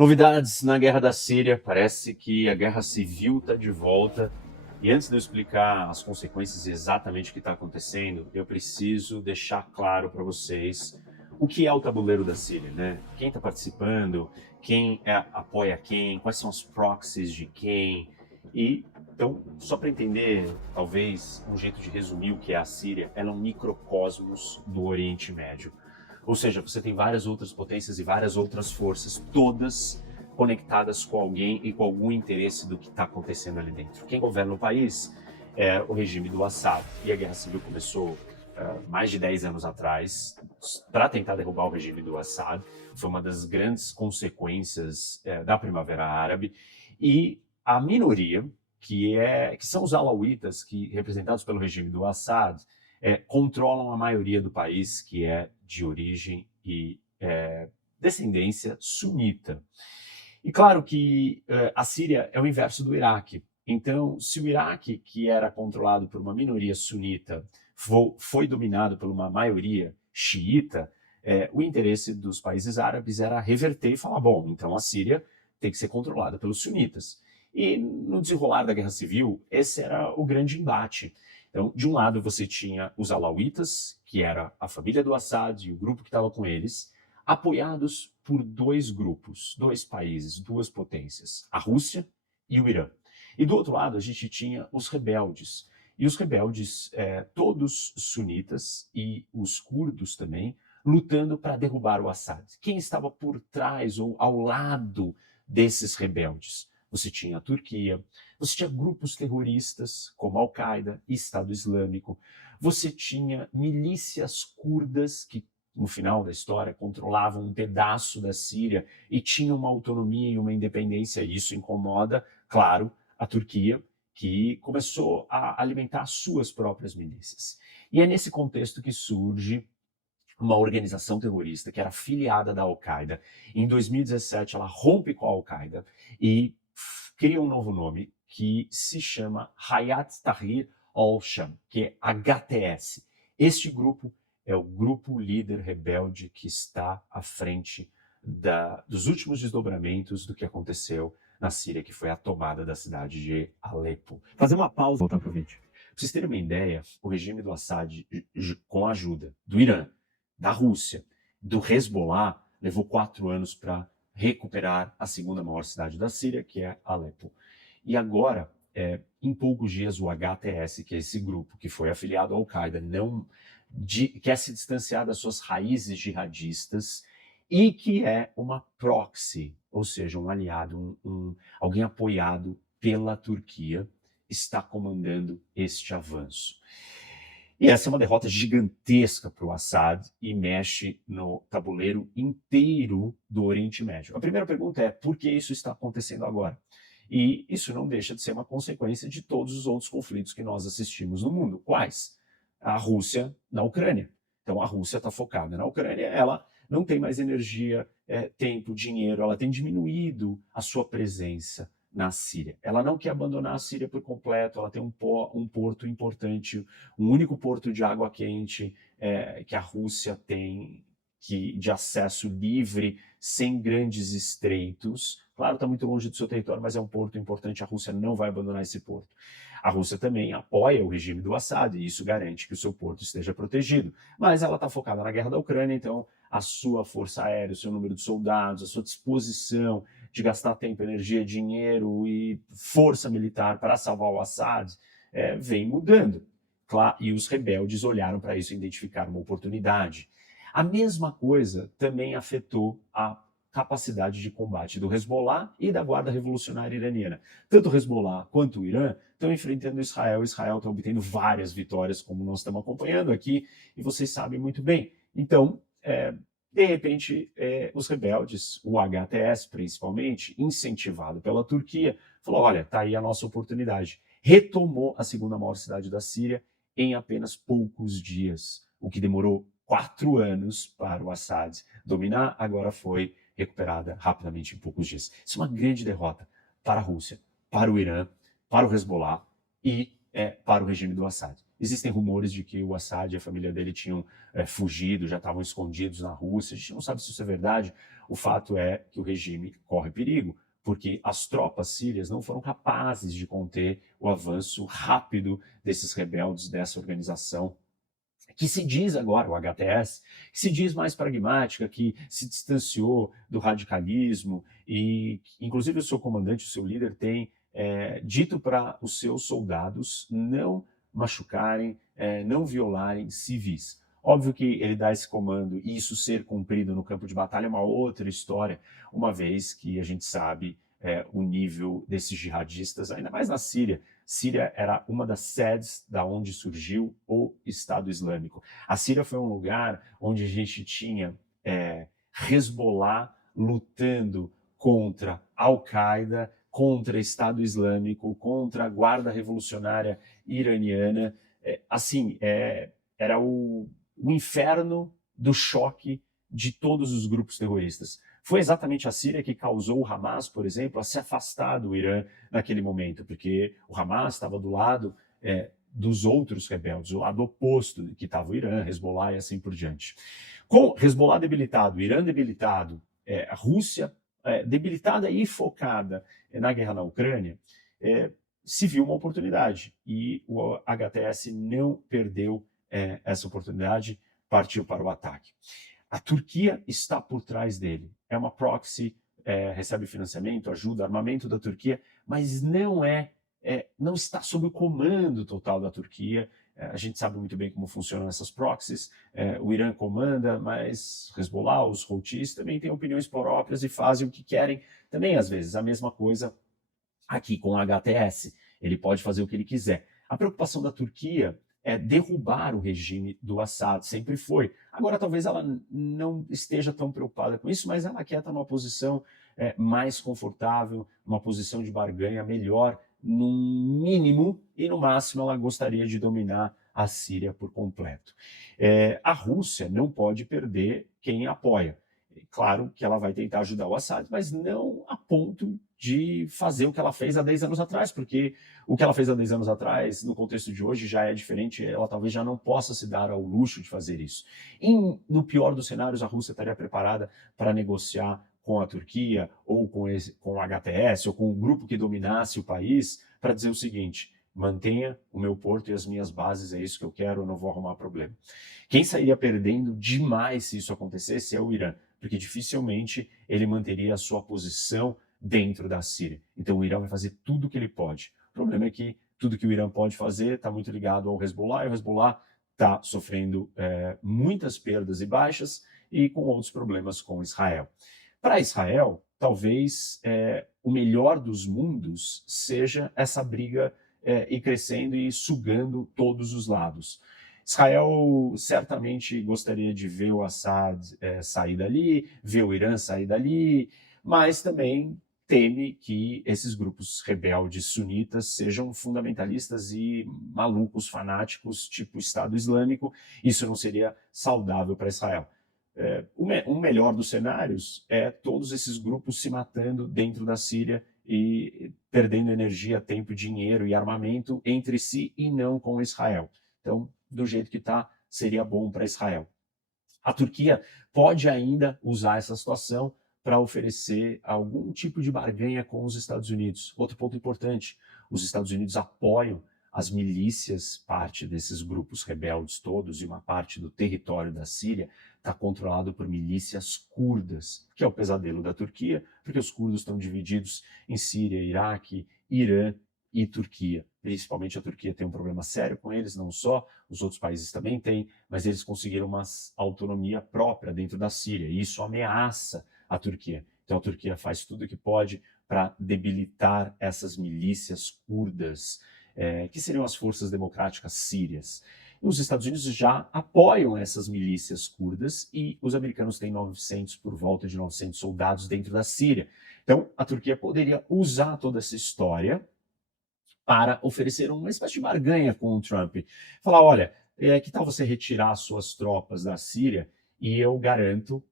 Novidades na guerra da Síria, parece que a guerra civil está de volta. E antes de eu explicar as consequências e exatamente o que está acontecendo, eu preciso deixar claro para vocês o que é o tabuleiro da Síria, né? Quem está participando, apoia quem, quais são os proxies de quem. E então, só para entender, talvez um jeito de resumir o que é a Síria, ela é um microcosmos do Oriente Médio. Ou seja, você tem várias outras potências e várias outras forças, todas conectadas com alguém e com algum interesse do que está acontecendo ali dentro. Quem governa o país é o regime do Assad. E a guerra civil começou mais de 10 anos atrás para tentar derrubar o regime do Assad. Foi uma das grandes consequências da Primavera Árabe. E a minoria, que são os alauítas, que representados pelo regime do Assad, controlam a maioria do país, que é de origem e descendência sunita. E claro que a Síria é o inverso do Iraque. Então, se o Iraque, que era controlado por uma minoria sunita, foi dominado por uma maioria xiita, o interesse dos países árabes era reverter e falar, bom, então a Síria tem que ser controlada pelos sunitas. E no desenrolar da Guerra Civil, esse era o grande embate. Então, de um lado você tinha os alauítas, que era a família do Assad e o grupo que estava com eles, apoiados por dois grupos, dois países, duas potências, a Rússia e o Irã. E do outro lado a gente tinha os rebeldes. E os rebeldes, todos sunitas e os curdos também, lutando para derrubar o Assad. Quem estava por trás ou ao lado desses rebeldes? Você tinha a Turquia, você tinha grupos terroristas como a Al-Qaeda e Estado Islâmico, você tinha milícias curdas que, no final da história, controlavam um pedaço da Síria e tinham uma autonomia e uma independência. Isso incomoda, claro, a Turquia, que começou a alimentar suas próprias milícias. E é nesse contexto que surge uma organização terrorista que era afiliada da Al-Qaeda. Em 2017, ela rompe com a Al-Qaeda e cria um novo nome que se chama Hayat Tahrir al-Sham, que é HTS. Este grupo é o grupo líder rebelde que está à frente dos últimos desdobramentos do que aconteceu na Síria, que foi a tomada da cidade de Alepo. Fazer uma pausa e voltar para o vídeo. Para vocês terem uma ideia, o regime do Assad, com a ajuda do Irã, da Rússia, do Hezbollah, levou 4 anos para recuperar a segunda maior cidade da Síria, que é Alepo. E agora, em poucos dias, o HTS, que é esse grupo que foi afiliado ao Al-Qaeda, quer se distanciar das suas raízes jihadistas e que é uma proxy, ou seja, um aliado, alguém apoiado pela Turquia, está comandando este avanço. E essa é uma derrota gigantesca para o Assad e mexe no tabuleiro inteiro do Oriente Médio. A primeira pergunta é, por que isso está acontecendo agora? E isso não deixa de ser uma consequência de todos os outros conflitos que nós assistimos no mundo. Quais? A Rússia na Ucrânia. Então a Rússia está focada na Ucrânia, ela não tem mais energia, tempo, dinheiro, ela tem diminuído a sua presença na Síria. Ela não quer abandonar a Síria por completo, ela tem um porto importante, um único porto de água quente que a Rússia tem, de acesso livre, sem grandes estreitos. Claro, está muito longe do seu território, mas é um porto importante, a Rússia não vai abandonar esse porto. A Rússia também apoia o regime do Assad e isso garante que o seu porto esteja protegido. Mas ela está focada na guerra da Ucrânia, então a sua força aérea, o seu número de soldados, a sua disposição de gastar tempo, energia, dinheiro e força militar para salvar o Assad vem mudando. Claro, e os rebeldes olharam para isso e identificaram uma oportunidade. A mesma coisa também afetou a capacidade de combate do Hezbollah e da Guarda Revolucionária Iraniana. Tanto o Hezbollah quanto o Irã estão enfrentando Israel. Israel está obtendo várias vitórias, como nós estamos acompanhando aqui, e vocês sabem muito bem. Então, de repente, os rebeldes, o HTS principalmente, incentivado pela Turquia, falou, olha, está aí a nossa oportunidade. Retomou a segunda maior cidade da Síria em apenas poucos dias, o que demorou 4 anos para o Assad dominar, agora foi recuperada rapidamente em poucos dias. Isso é uma grande derrota para a Rússia, para o Irã, para o Hezbollah e para o regime do Assad. Existem rumores de que o Assad e a família dele tinham fugido, já estavam escondidos na Rússia. A gente não sabe se isso é verdade O fato é que o regime corre perigo, porque as tropas sírias não foram capazes de conter o avanço rápido desses rebeldes, dessa organização que se diz agora, o HTS, que se diz mais pragmática, que se distanciou do radicalismo e, inclusive, o seu comandante, o seu líder, tem dito para os seus soldados não machucarem, não violarem civis. Óbvio que ele dá esse comando e isso ser cumprido no campo de batalha é uma outra história, uma vez que a gente sabe o nível desses jihadistas, ainda mais na Síria. Síria era uma das sedes da onde surgiu o Estado Islâmico. A Síria foi um lugar onde a gente tinha Hezbollah lutando contra Al-Qaeda, contra Estado Islâmico, contra a Guarda Revolucionária Iraniana. Era o inferno do choque de todos os grupos terroristas. Foi exatamente a Síria que causou o Hamas, por exemplo, a se afastar do Irã naquele momento, porque o Hamas estava do lado dos outros rebeldes, o lado oposto, que estava o Irã, Hezbollah e assim por diante. Com Hezbollah debilitado, Irã debilitado, a Rússia debilitada e focada na guerra na Ucrânia, se viu uma oportunidade e o HTS não perdeu essa oportunidade, partiu para o ataque. A Turquia está por trás dele. É uma proxy, recebe financiamento, ajuda, armamento da Turquia, mas não está sob o comando total da Turquia. A gente sabe muito bem como funcionam essas proxies. O Irã comanda, mas Hezbollah, os Houthis também têm opiniões próprias e fazem o que querem. Também, às vezes, a mesma coisa aqui com o HTS. Ele pode fazer o que ele quiser. A preocupação da Turquia é derrubar o regime do Assad, sempre foi. Agora, talvez ela não esteja tão preocupada com isso, mas ela quer estar numa posição mais confortável, uma posição de barganha melhor, no mínimo, e no máximo ela gostaria de dominar a Síria por completo. A Rússia não pode perder quem apoia. Claro que ela vai tentar ajudar o Assad, mas não a ponto de fazer o que ela fez há 10 anos atrás, porque o que ela fez há 10 anos atrás, no contexto de hoje, já é diferente, ela talvez já não possa se dar ao luxo de fazer isso. No pior dos cenários, a Rússia estaria preparada para negociar com a Turquia, ou com o HTS, ou com o grupo que dominasse o país, para dizer o seguinte: mantenha o meu porto e as minhas bases, é isso que eu quero, eu não vou arrumar problema. Quem sairia perdendo demais se isso acontecesse é o Irã, porque dificilmente ele manteria a sua posição dentro da Síria. Então o Irã vai fazer tudo o que ele pode. O problema é que tudo que o Irã pode fazer está muito ligado ao Hezbollah, e o Hezbollah está sofrendo muitas perdas e baixas e com outros problemas com Israel. Para Israel, talvez o melhor dos mundos seja essa briga ir crescendo e sugando todos os lados. Israel certamente gostaria de ver o Assad sair dali, ver o Irã sair dali, mas também teme que esses grupos rebeldes sunitas sejam fundamentalistas e malucos, fanáticos, tipo Estado Islâmico. Isso não seria saudável para Israel. O melhor dos cenários é todos esses grupos se matando dentro da Síria e perdendo energia, tempo, dinheiro e armamento entre si e não com Israel. Então, do jeito que está, seria bom para Israel. A Turquia pode ainda usar essa situação para oferecer algum tipo de barganha com os Estados Unidos. Outro ponto importante: os Estados Unidos apoiam as milícias, parte desses grupos rebeldes todos, e uma parte do território da Síria está controlado por milícias curdas, que é o pesadelo da Turquia, porque os curdos estão divididos em Síria, Iraque, Irã e Turquia. Principalmente a Turquia tem um problema sério com eles, não só, os outros países também têm, mas eles conseguiram uma autonomia própria dentro da Síria, e isso ameaça a Turquia. Então a Turquia faz tudo o que pode para debilitar essas milícias curdas, que seriam as forças democráticas sírias. Os Estados Unidos já apoiam essas milícias curdas e os americanos têm por volta de 900 soldados dentro da Síria. Então a Turquia poderia usar toda essa história para oferecer uma espécie de barganha com o Trump. Falar: olha, que tal você retirar suas tropas da Síria e eu garanto,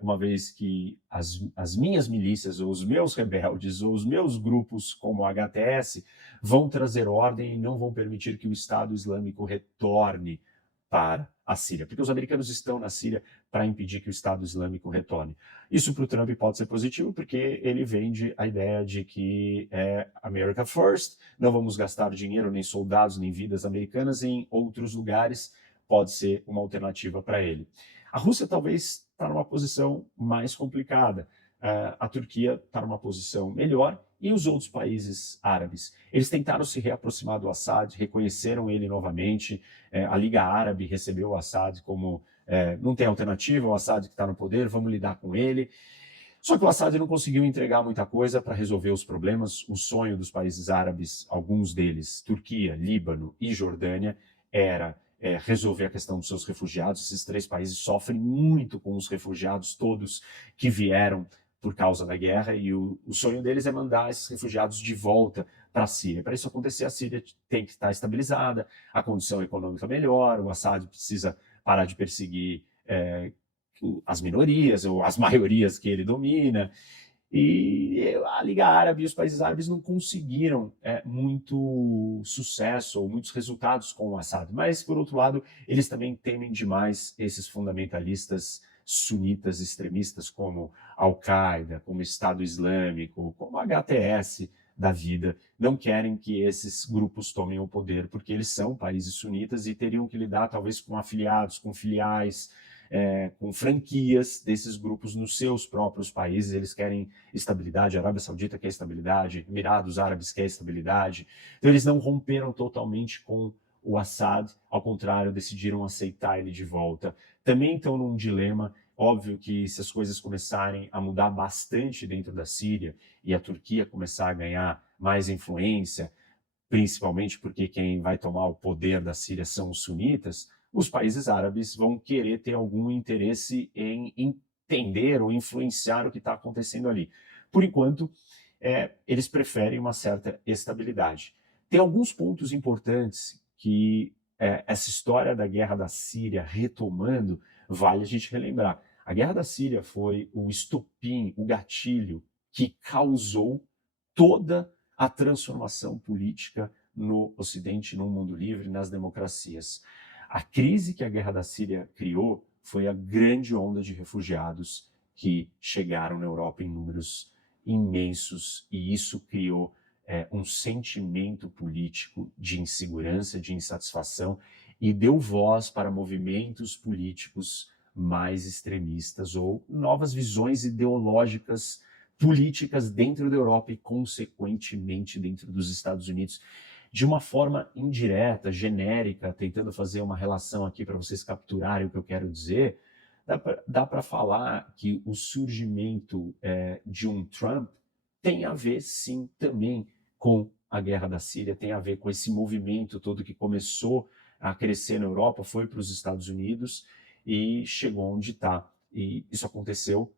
uma vez que as minhas milícias, ou os meus rebeldes, ou os meus grupos como o HTS vão trazer ordem e não vão permitir que o Estado Islâmico retorne para a Síria, porque os americanos estão na Síria para impedir que o Estado Islâmico retorne. Isso para o Trump pode ser positivo, porque ele vende a ideia de que é America First, não vamos gastar dinheiro, nem soldados, nem vidas americanas em outros lugares, pode ser uma alternativa para ele. A Rússia talvez está numa posição mais complicada. A Turquia está numa posição melhor, e os outros países árabes. Eles tentaram se reaproximar do Assad, reconheceram ele novamente, a Liga Árabe recebeu o Assad como não tem alternativa, o Assad que está no poder, vamos lidar com ele. Só que o Assad não conseguiu entregar muita coisa para resolver os problemas. O sonho dos países árabes, alguns deles, Turquia, Líbano e Jordânia, era resolver a questão dos seus refugiados. Esses três países sofrem muito com os refugiados todos que vieram por causa da guerra, e o sonho deles é mandar esses refugiados de volta para a Síria. Para isso acontecer, a Síria tem que estar estabilizada, a condição econômica melhor, o Assad precisa parar de perseguir as minorias ou as maiorias que ele domina, e a Liga Árabe e os países árabes não conseguiram muito sucesso ou muitos resultados com o Assad, mas, por outro lado, eles também temem demais esses fundamentalistas sunitas extremistas como Al-Qaeda, como Estado Islâmico, como HTS da vida, não querem que esses grupos tomem o poder, porque eles são países sunitas e teriam que lidar talvez com afiliados, com filiais, com franquias desses grupos nos seus próprios países. Eles querem estabilidade, a Arábia Saudita quer estabilidade, Emirados Árabes quer estabilidade, então eles não romperam totalmente com o Assad, ao contrário, decidiram aceitar ele de volta. Também estão num dilema. Óbvio que se as coisas começarem a mudar bastante dentro da Síria e a Turquia começar a ganhar mais influência, principalmente porque quem vai tomar o poder da Síria são os sunitas, os países árabes vão querer ter algum interesse em entender ou influenciar o que está acontecendo ali. Por enquanto, eles preferem uma certa estabilidade. Tem alguns pontos importantes que essa história da guerra da Síria retomando, vale a gente relembrar. A guerra da Síria foi o estopim, o gatilho que causou toda a transformação política no Ocidente, no mundo livre, nas democracias. A crise que a guerra da Síria criou foi a grande onda de refugiados que chegaram na Europa em números imensos, e isso criou um sentimento político de insegurança, de insatisfação, e deu voz para movimentos políticos mais extremistas ou novas visões ideológicas políticas dentro da Europa e, consequentemente, dentro dos Estados Unidos, de uma forma indireta, genérica, tentando fazer uma relação aqui para vocês capturarem o que eu quero dizer. Dá para falar que o surgimento de um Trump tem a ver, sim, também com a guerra da Síria, tem a ver com esse movimento todo que começou a crescer na Europa, foi para os Estados Unidos e chegou onde está. E isso aconteceu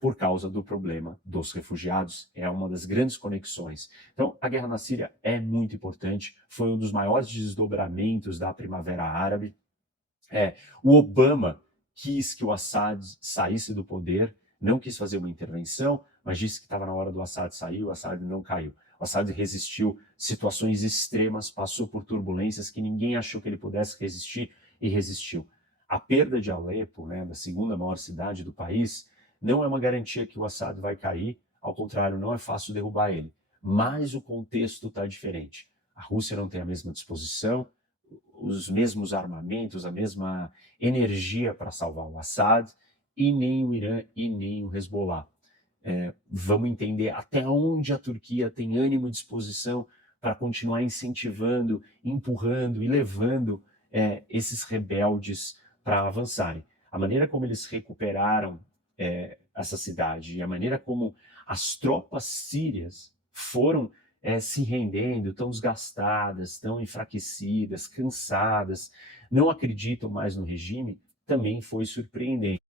por causa do problema dos refugiados, é uma das grandes conexões. Então, a guerra na Síria é muito importante, foi um dos maiores desdobramentos da Primavera Árabe. O Obama quis que o Assad saísse do poder, não quis fazer uma intervenção, mas disse que estava na hora do Assad sair, o Assad não caiu. O Assad resistiu situações extremas, passou por turbulências que ninguém achou que ele pudesse resistir, e resistiu. A perda de Alepo, da segunda maior cidade do país, não é uma garantia que o Assad vai cair, ao contrário, não é fácil derrubar ele. Mas o contexto está diferente. A Rússia não tem a mesma disposição, os mesmos armamentos, a mesma energia para salvar o Assad, e nem o Irã e nem o Hezbollah. Vamos entender até onde a Turquia tem ânimo e disposição para continuar incentivando, empurrando e levando esses rebeldes para avançarem. A maneira como eles recuperaram essa cidade e a maneira como as tropas sírias foram se rendendo, tão desgastadas, tão enfraquecidas, cansadas, não acreditam mais no regime, também foi surpreendente.